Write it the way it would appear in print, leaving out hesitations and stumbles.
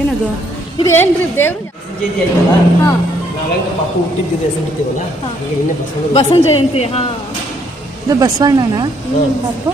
ಏನದು ಇದು ಏನ್ರಿ ದೇವ್ರು ಜಯಂತಿ ಆಯ್ತಲ್ಲ, ಹಾಂ ನಾಳೆ ಪಾಪು ಹುಟ್ಟಿದ್ದಿದೆ ಹೆಸರಿಟ್ಟಿವಲ್ಲ, ಈಗ ನಿನ್ನೆ ಬಸವಣ್ಣ ಬಸವನ ಜಯಂತಿ. ಹಾಂ ಇದು ಬಸವಣ್ಣನ ಪಾಪು